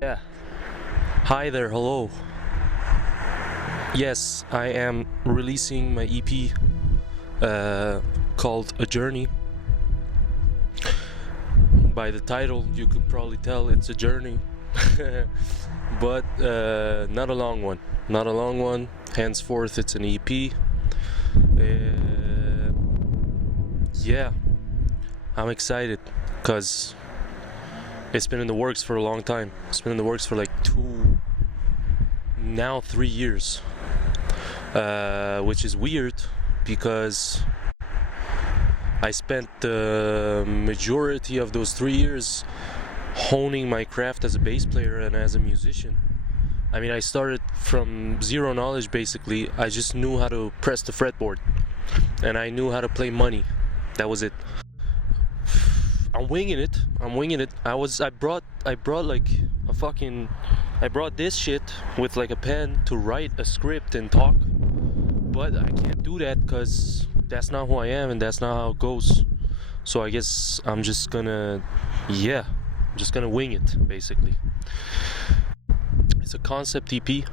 Yeah. Hi there, hello. Yes, I am releasing my EP called A Journey. By the title, you could probably tell it's a journey. But not a long one. Not a long one. Henceforth, it's an EP. Yeah, I'm excited because it's been in the works for a long time. It's been in the works for like 3 years, which is weird because I spent the majority of those 3 years honing my craft as a bass player and as a musician. I mean, I started from zero knowledge basically. I just knew how to press the fretboard and I knew how to play money. That was it. I'm winging it. I brought like a fucking I brought this shit with like a pen to write a script and talk. But I can't do that because that's not who I am and that's not how it goes. So I guess I'm just gonna wing it basically. It's a concept EP,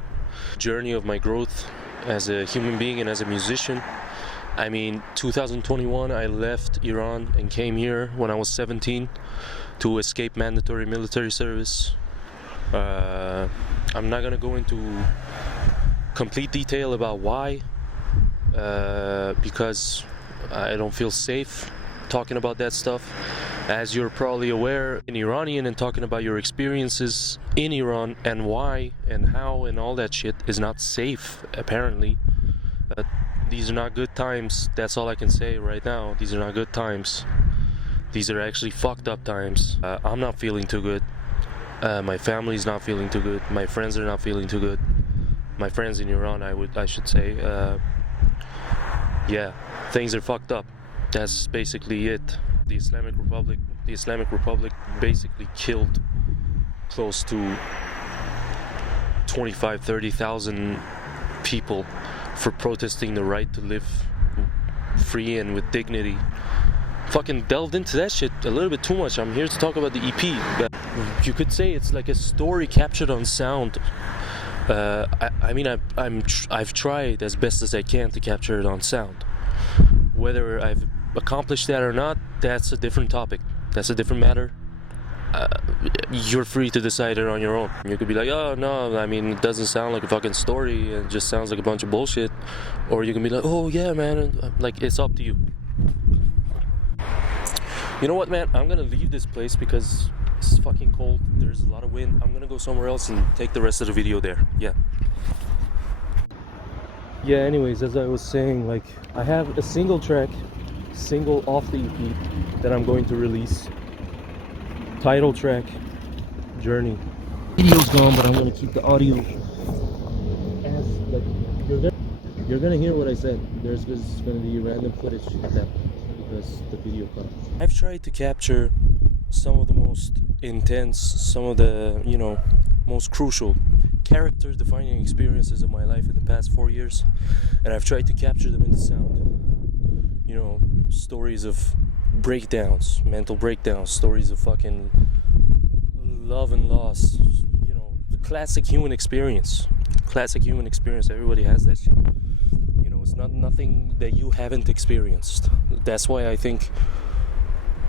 journey of my growth as a human being and as a musician. I mean, 2021 I left Iran and came here when I was 17 to escape mandatory military service. I'm not gonna go into complete detail about why, because I don't feel safe talking about that stuff. As you're probably aware, in Iranian, and talking about your experiences in Iran and why and how and all that shit is not safe, apparently. These are not good times. That's all I can say right now. These are not good times. These are actually fucked up times. I'm not feeling too good. My family's not feeling too good. My friends are not feeling too good. My friends in Iran, I should say. Yeah, things are fucked up. That's basically it. The Islamic Republic basically killed close to 25-30,000 people for protesting the right to live free and with dignity. Fucking delved into that shit a little bit too much. I'm here to talk about the EP, but you could say it's like a story captured on sound. I've tried as best as I can to capture it on sound. Whether I've accomplished that or not, that's a different topic. That's a different matter. You're free to decide it on your own. You could be like, oh no, I mean, it doesn't sound like a fucking story, it just sounds like a bunch of bullshit. Or you can be like, oh yeah, man, like, it's up to you. You know what, man, I'm gonna leave this place because it's fucking cold, there's a lot of wind. I'm gonna go somewhere else and take the rest of the video there. Yeah, anyways, as I was saying, like, I have a single off the EP that I'm going to release. Title track, Journey. Video's gone, but I'm gonna keep the audio as, like, you're gonna hear what I said. There's just gonna be random footage at that because the video cut. I've tried to capture some of the most intense, some of the, most crucial character defining experiences of my life in the past 4 years, and I've tried to capture them in the sound. Stories of breakdowns, mental breakdowns, stories of fucking love and loss, the classic human experience. Everybody has that shit. It's not nothing that you haven't experienced. That's why I think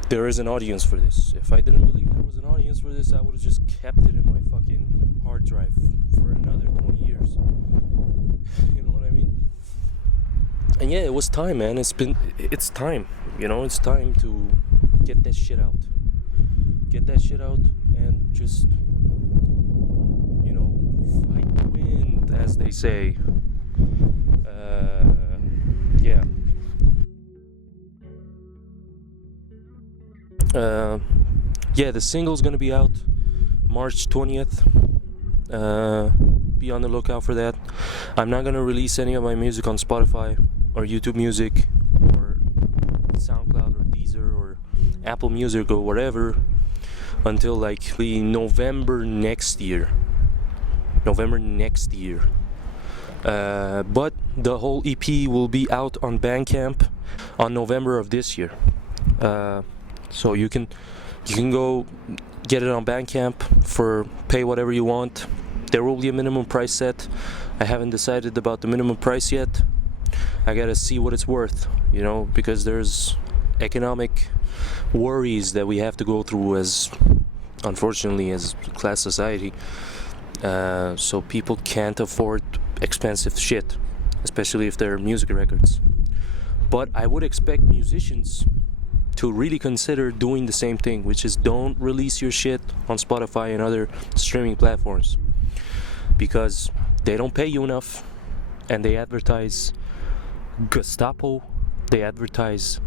there is an audience for this. If I didn't believe there was an audience for this, I would have just kept it in my fucking hard drive for another 20 years. You know what I mean? And yeah, it was time, man. It's time. It's time to get that shit out. And just, fight the wind, as they say. Yeah. The single's gonna be out March 20th. Be on the lookout for that. I'm not gonna release any of my music on Spotify or YouTube Music or SoundCloud or Deezer or Apple Music or whatever until like November next year. But the whole EP will be out on Bandcamp on November of this year. So you can You can go get it on Bandcamp for pay whatever you want. There will be a minimum price set. I haven't decided about the minimum price yet. I gotta see what it's worth, because there's economic worries that we have to go through unfortunately, as class society. So people can't afford expensive shit, especially if they're music records. But I would expect musicians to really consider doing the same thing, which is don't release your shit on Spotify and other streaming platforms, because they don't pay you enough, and they advertise Gestapo, they advertise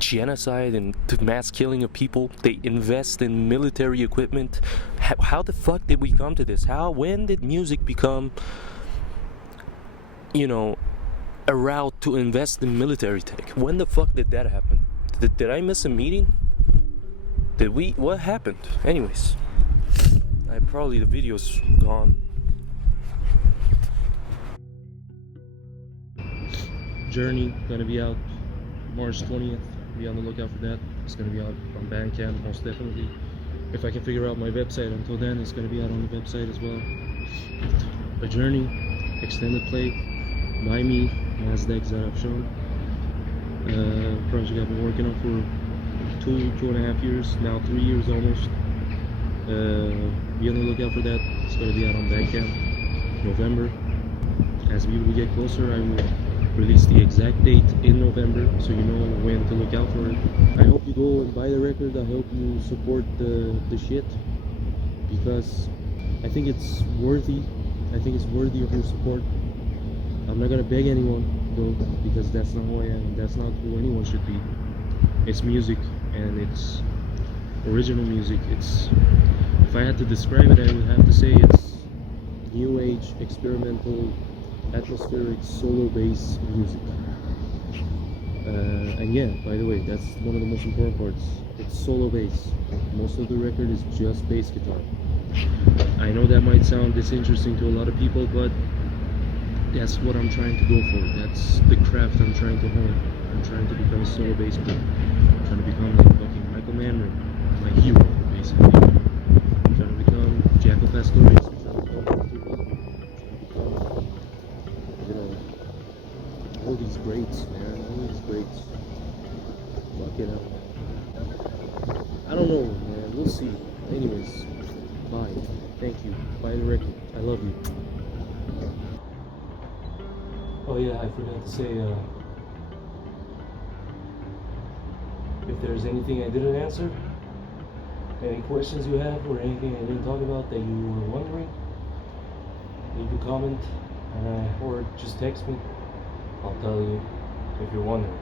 genocide and mass killing of people, they invest in military equipment. How the fuck did we come to this? When did music become, a route to invest in military tech? When the fuck did that happen? Did I miss a meeting? What happened? Anyways, the video's gone. Journey gonna be out March 20th. Be on the lookout for that. It's gonna be out on Bandcamp, most definitely. If I can figure out my website until then, it's gonna be out on the website as well. A Journey, extended play by me, Mazdak Zarafshan. Project I've been working on for 2.5 years, now 3 years almost. Be on the lookout for that. It's gonna be out on Bandcamp, November. As we get closer, I will release the exact date in November, so you know when to look out for it. I hope you go and buy the record. I hope you support the shit, because I think it's worthy. I think it's worthy of your support. I'm not gonna beg anyone though, because that's not who I am. That's not who anyone should be. It's music, and it's original music. If I had to describe it, I would have to say it's new age, experimental, atmospheric, solo bass music. And yeah, by the way, that's one of the most important parts. It's solo bass. Most of the record is just bass guitar. I know that might sound disinteresting to a lot of people, but that's what I'm trying to go for. That's the craft I'm trying to hone. I'm trying to become a solo bass player. I'm trying to become like fucking Michael Manring, my hero, basically. I'm trying to become Jaco Pastorius. I'm trying to become all these greats, man. All these greats. Fuck it up. I don't know, man. We'll see. Anyways, bye. Thank you. Buy the record. I love you. Oh yeah, I forgot to say, if there's anything I didn't answer, any questions you have, or anything I didn't talk about that you were wondering, leave a comment, or just text me. I'll tell you if you're wondering.